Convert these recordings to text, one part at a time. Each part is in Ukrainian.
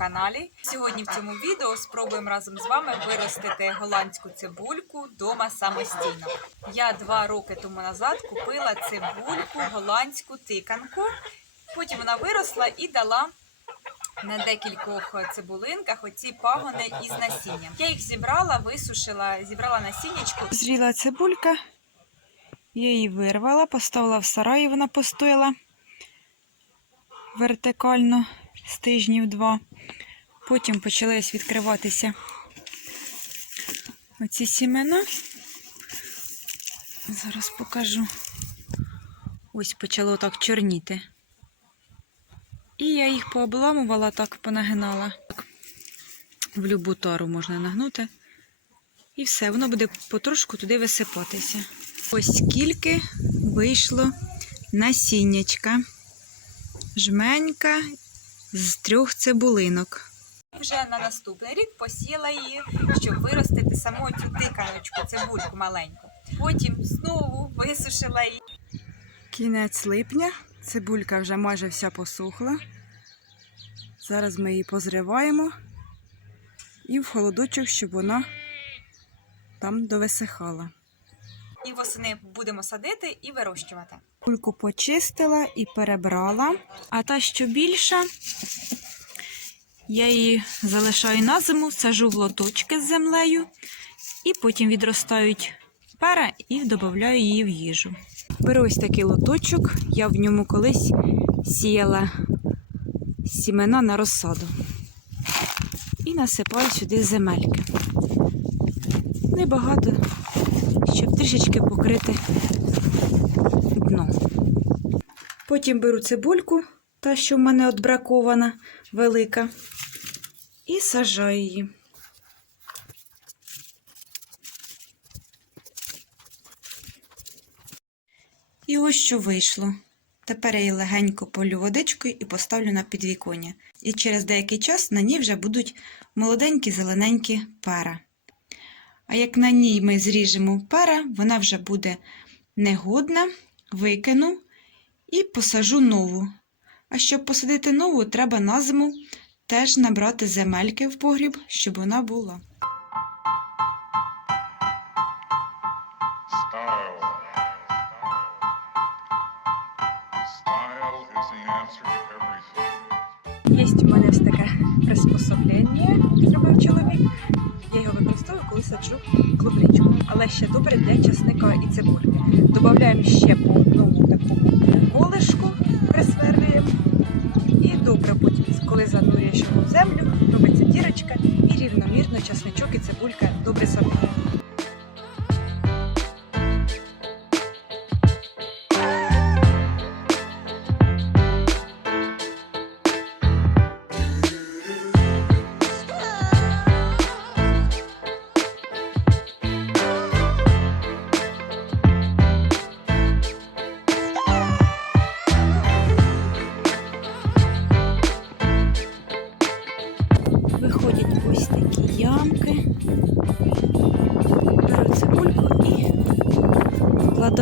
каналі. Сьогодні в цьому відео спробуємо разом з вами виростити голландську цибульку вдома самостійно. Я два роки тому назад купила цибульку, голландську тиканку. Потім вона виросла і дала на декількох цибулинках оці пагони із насінням. Я їх зібрала, висушила, зібрала насіннячку. Зріла цибулька, я її вирвала, поставила в сараї, вона постояла вертикально з тижнів два. Потім почались відкриватися оці сімена. Зараз покажу. Ось почало так чорніти. І я їх пообламувала, так понагинала. В любу тару можна нагнути. І все, воно буде потрошку туди висипатися. Ось скільки вийшло насіннячка. Жменька з трьох цибулинок. Вже на наступний рік посіяла її, щоб виростити саму цю тиканочку, цибульку маленьку. Потім знову висушила її. Кінець липня. Цибулька вже майже вся посухла. Зараз ми її позриваємо і в холодочок, щоб вона там довисихала. І восени будемо садити і вирощувати. Кульку почистила і перебрала. А та, що більша, я її залишаю на зиму, сажу в лоточки з землею, і потім відростають пера і додаю її в їжу. Беру ось такий лоточок, я в ньому колись сіяла сімена на розсаду. І насипаю сюди земельки. Небагато, щоб трішечки покрити дно. Потім беру цибульку, та, що в мене отбракована, велика, і сажаю її. І ось що вийшло. Тепер я її легенько полю водичкою і поставлю на підвіконня. І через деякий час на ній вже будуть молоденькі зелененькі пера. А як на ній ми зріжемо пера, вона вже буде негодна, викину і посажу нову. А щоб посадити нову, треба на зиму теж набрати земельки в погріб, щоб вона була. Є у мене ось таке приспособлення, зробив чоловік. Я його використовую, коли саджу клубничку, але ще добре для часника і цибульки. Додаємо ще по одному таку колишку, присверлюємо. І добре потім, коли занурюєш його в землю, робиться дірочка і рівномірно часничок і цибулька добре садить.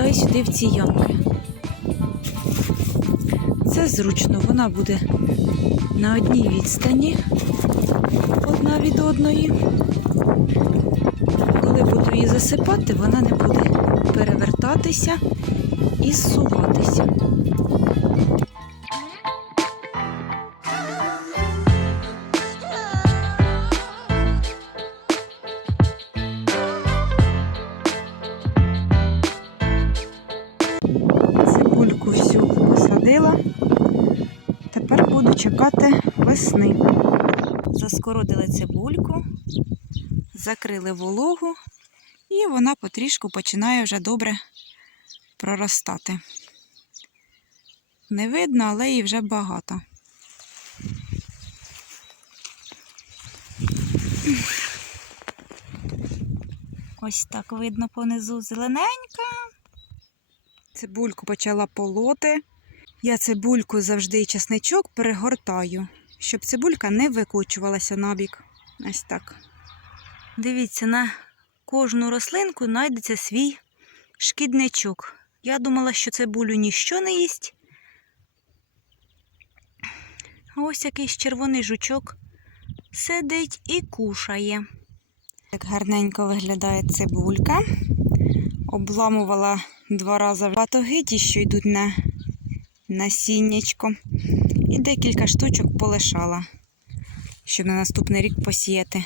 Вкладаю сюди в ці ямки. Це зручно, вона буде на одній відстані одна від одної. Коли буду її засипати, вона не буде перевертатися і зсуватися. Посадила. Тепер буду чекати весни. Заскородили цибульку, закрили вологу, і вона потрішку починає вже добре проростати. Не видно, але її вже багато. Ось так видно понизу зелененька. Цибульку почала полоти. Я цибульку завжди і чесничок перегортаю, щоб цибулька не викочувалася набік. Ось так. Дивіться, на кожну рослинку знайдеться свій шкідничок. Я думала, що цибулю ніщо не їсть. А ось якийсь червоний жучок сидить і кушає. Так гарненько виглядає цибулька. Обламувала два рази батоги, ті, що йдуть на насіннячко. І декілька штучок полишала, щоб на наступний рік посіяти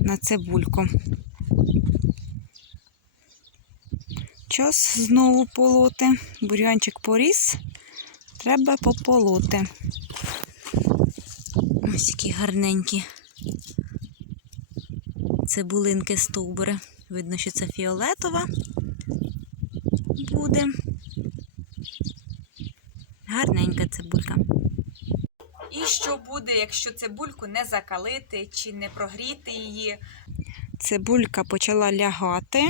на цибульку. Час знову полоти. Бур'янчик поріс. Треба пополоти. Ось які гарненькі цибулинки стовбури. Видно, що це фіолетова буде. Гарненька цибулька. І що буде, якщо цибульку не закалити чи не прогріти її? Цибулька почала лягати.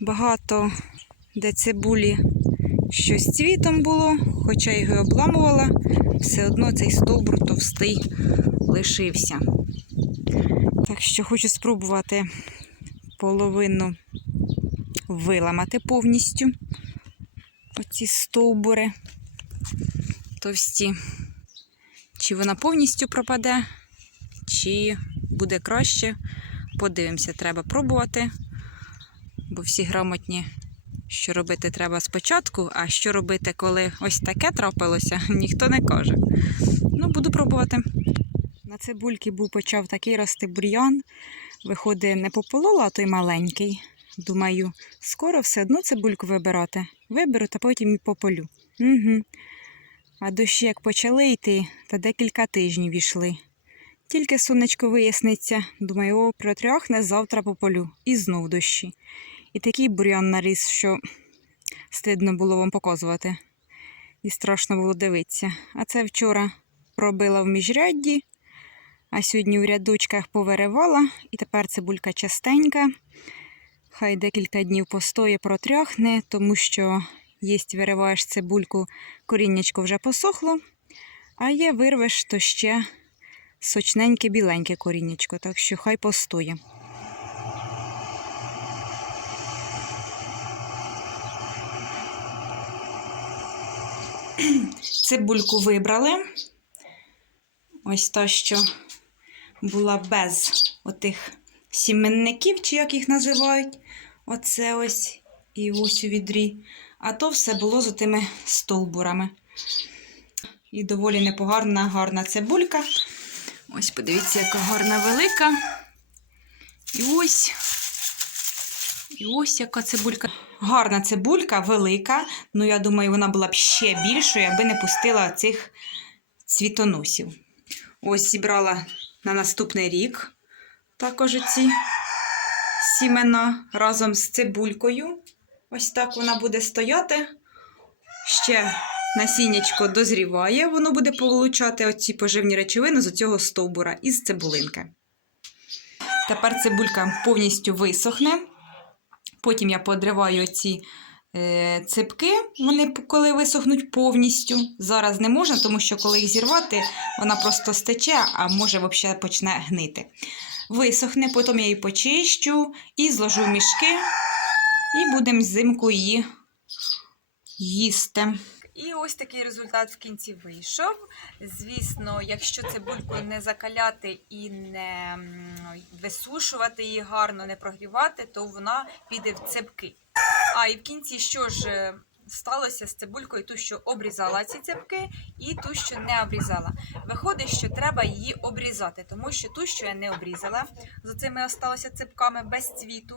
Багато де цибулі щось цвітом було, хоча його обламувала, все одно цей стовбур товстий лишився. Так що хочу спробувати половину виламати повністю оці стовбури товсті. Чи вона повністю пропаде, чи буде краще. Подивимося, треба пробувати, бо всі грамотні, що робити треба спочатку, а що робити, коли ось таке трапилося, ніхто не каже. Ну, буду пробувати. На цибульки був почав такий рости бур'ян. Виходить, не пополола, а той маленький. Думаю, скоро все одно цибульку вибирати. Виберу та потім і пополю. Угу. А дощі як почали йти, та декілька тижнів йшли. Тільки сонечко виясниться, думаю, о, протряхне завтра по полю. І знов дощі. І такий бур'ян наріс, що стидно було вам показувати. І страшно було дивитися. А це вчора пробила в міжрядді, а сьогодні в рядочках повиривала, і тепер цибулька частенька. Хай декілька днів постоє, протряхне, тому що єсть вириваєш цибульку, коріннячко вже посохло, а є вирвеш, то ще сочненьке біленьке коріннячко, так що хай постоє. Цибульку вибрали. Ось та, що була без отих сіменників, чи як їх називають. Оце ось і ось у відрі. А то все було з отими стовбурами. І доволі непогарна, гарна цибулька. Ось подивіться, яка гарна велика. І ось. І ось яка цибулька. Гарна цибулька, велика. Ну, я думаю, вона була б ще більшою, аби не пустила цих цвітоносів. Ось зібрала на наступний рік також ці сімена разом з цибулькою. Ось так вона буде стояти. Ще насіннячко дозріває, воно буде получати оці поживні речовини з цього стовбура із цибулинки. Тепер цибулька повністю висохне. Потім я подриваю ці е, ципки, вони коли висохнуть повністю. Зараз не можна, тому що коли їх зірвати, вона просто стече, а може взагалі почне гнити. Висохне, потім я її почищу і зложу в мішки, і будемо взимку її їсти. І ось такий результат в кінці вийшов. Звісно, якщо цибульку не закаляти і не висушувати її гарно, не прогрівати, то вона піде в цепки. А і в кінці що ж е, сталося з цибулькою, ту, що обрізала ці цепки, і ту, що не обрізала. Виходить, що треба її обрізати, тому що ту, що я не обрізала, з цими осталося цепками без цвіту.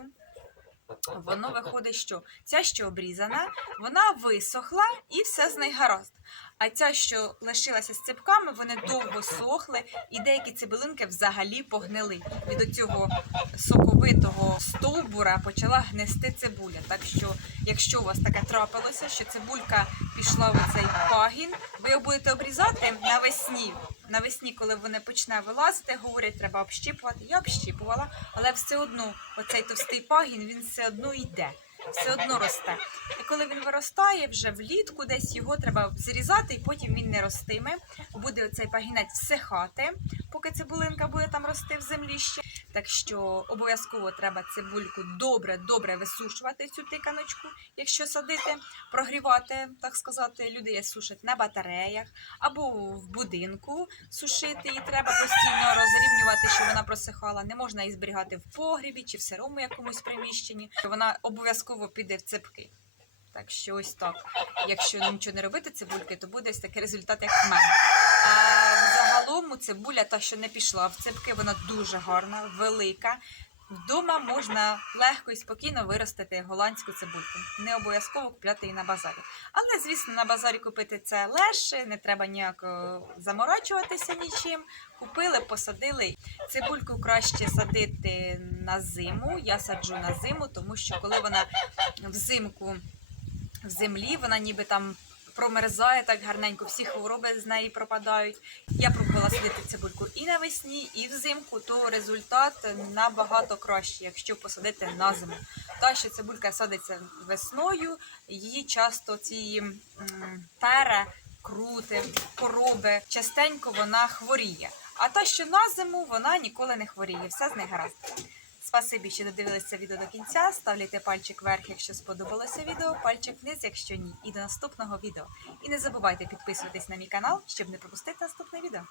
Воно виходить, що ця, що обрізана, вона висохла і все з нею гаразд. А ця, що лишилася з цепками, вони довго сохли, і деякі цибулинки взагалі погнили. Від цього соковитого стовбура почала гнести цибуля. Так що, якщо у вас таке трапилося, що цибулька пішла в цей пагін, ви його будете обрізати навесні. Навесні, коли вони почне вилазити, говорять, треба общіпувати. Я общіпувала, але все одно оцей товстий пагін він все одно йде, все одно росте. І коли він виростає, вже влітку десь його треба зрізати, і потім він не ростиме. Буде оцей пагінець всихати, поки цибулинка буде там рости в землі. скоріше. Так що обов'язково треба цибульку добре-добре висушувати цю тиканочку, якщо садити, прогрівати, так сказати, люди сушать на батареях або в будинку сушити. І треба постійно розрівнювати, щоб вона просихала. Не можна її зберігати в погрібі чи в сирому якомусь приміщенні. Вона обов'язково піде в ципки. Так що ось так. Якщо нічого не робити цибульки, то буде ось такий результат, як в мене. Взагалом цибуля, та що не пішла в ципки, вона дуже гарна, велика. Вдома можна легко і спокійно виростити голландську цибульку. Не обов'язково купляти її на базарі. Але, звісно, на базарі купити це легше, не треба ніяк е, заморачуватися нічим. Купили, посадили. Цибульку краще садити на зиму. Я саджу на зиму, тому що коли вона взимку в землі, вона ніби там промерзає так гарненько, всі хвороби з неї пропадають. Я пробувала садити цибульку і навесні, і взимку, то результат набагато кращий, якщо посадити на зиму. Та, що цибулька садиться весною, її часто ці пере, крути, хвороби, частенько вона хворіє. А та, що на зиму, вона ніколи не хворіє. Все з неї гаразд. Спасибі, що додивилися відео до кінця. Ставляйте пальчик вверх, якщо сподобалося відео, пальчик вниз, якщо ні. І до наступного відео. І не забувайте підписуватись на мій канал, щоб не пропустити наступне відео.